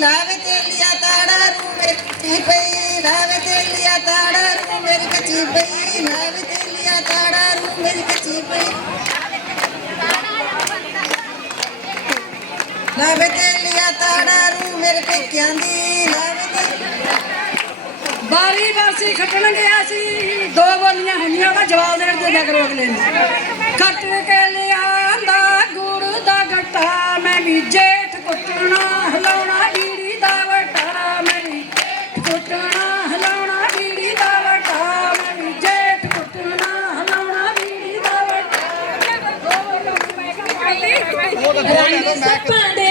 ਪਈ ਤੇਲੀਆ ਤਾੜਾ ਰੂ ਮੇਰੀ ਕੱਚੀ ਪਈ ਨਾਵੇ ਤੇਲੀਆ ਤਾੜਾ ਰੂ ਮੇਰੀ ਕੱਚੀ ਪਈ ਨਾਵੇ ਤੇਲੀਆ ਤਾੜਾ ਰੂ ਮੇਰੀ ਕੱਚੀ ਪਈ। ਨਾਵੇ ਤੇਲੀਆ ਤਾੜਾ ਰੂ ਮੇਰੇ ਪੇਕਿਆਂ ਦੀ ਨਾਵੇ ਤੇਲੀਆ ਬਾਰੀ ਬਾਸੀ ਖੱਟਣ ਗਿਆ ਸੀ, ਦੋ ਬੋਲੀਆਂ ਹੁੰਦੀਆਂ ਉਹਦਾ ਜਵਾਬ ਦੇਣ ਦੇ ਜਗਰ ਅਗਲੇ ਨੇ। ਖੱਟ ਕੇ ਲਿਆਂਦਾ Don't back.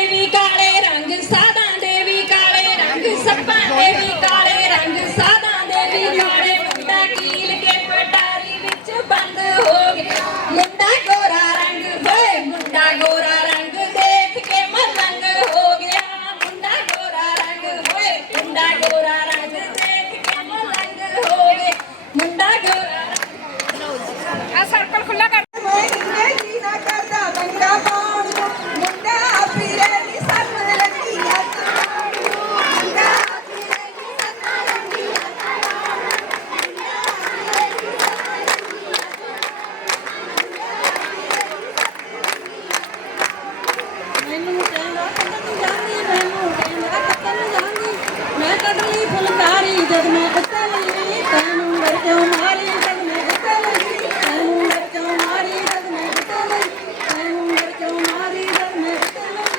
ਫੁਲਕਾਰੀ ਜਦ ਮੈਂ ਉੱਤੇ ਲਈ ਤੈਨੂੰ ਮਰ ਕਿਉਂ ਮਾਰੀ ਜਦ ਮੈਂ ਉੱਤੇ ਲਈ ਤੈਨੂੰ ਮਰ ਕਿਉਂ ਮਾਰੀ ਜਦ ਮੈਂ ਉੱਤੇ ਲਈ ਤੈਨੂੰ ਮਰ ਕਿਉਂ ਮਾਰੀ ਜਦ ਮੈਂ ਉੱਤੇ ਲਈ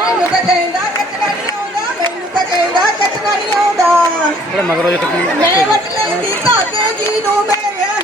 ਮੈਨੂੰ ਤਾਂ ਕਹਿੰਦਾ ਕੱਟਣਾ ਨਹੀਂ ਆਉਂਦਾ ਮੈਨੂੰ ਤਾਂ ਕਹਿੰਦਾ ਕੱਟਣਾ ਨਹੀਂ ਆਉਂਦਾ ਮਗਰੋਂ ਜੇ ਟੱਪੀ ਮੈਂ ਵਟ ਲੈਂਦੀ ਧਾਗੇ ਜੀ ਨੂੰ। ਮੈਂ ਵਿਆਹ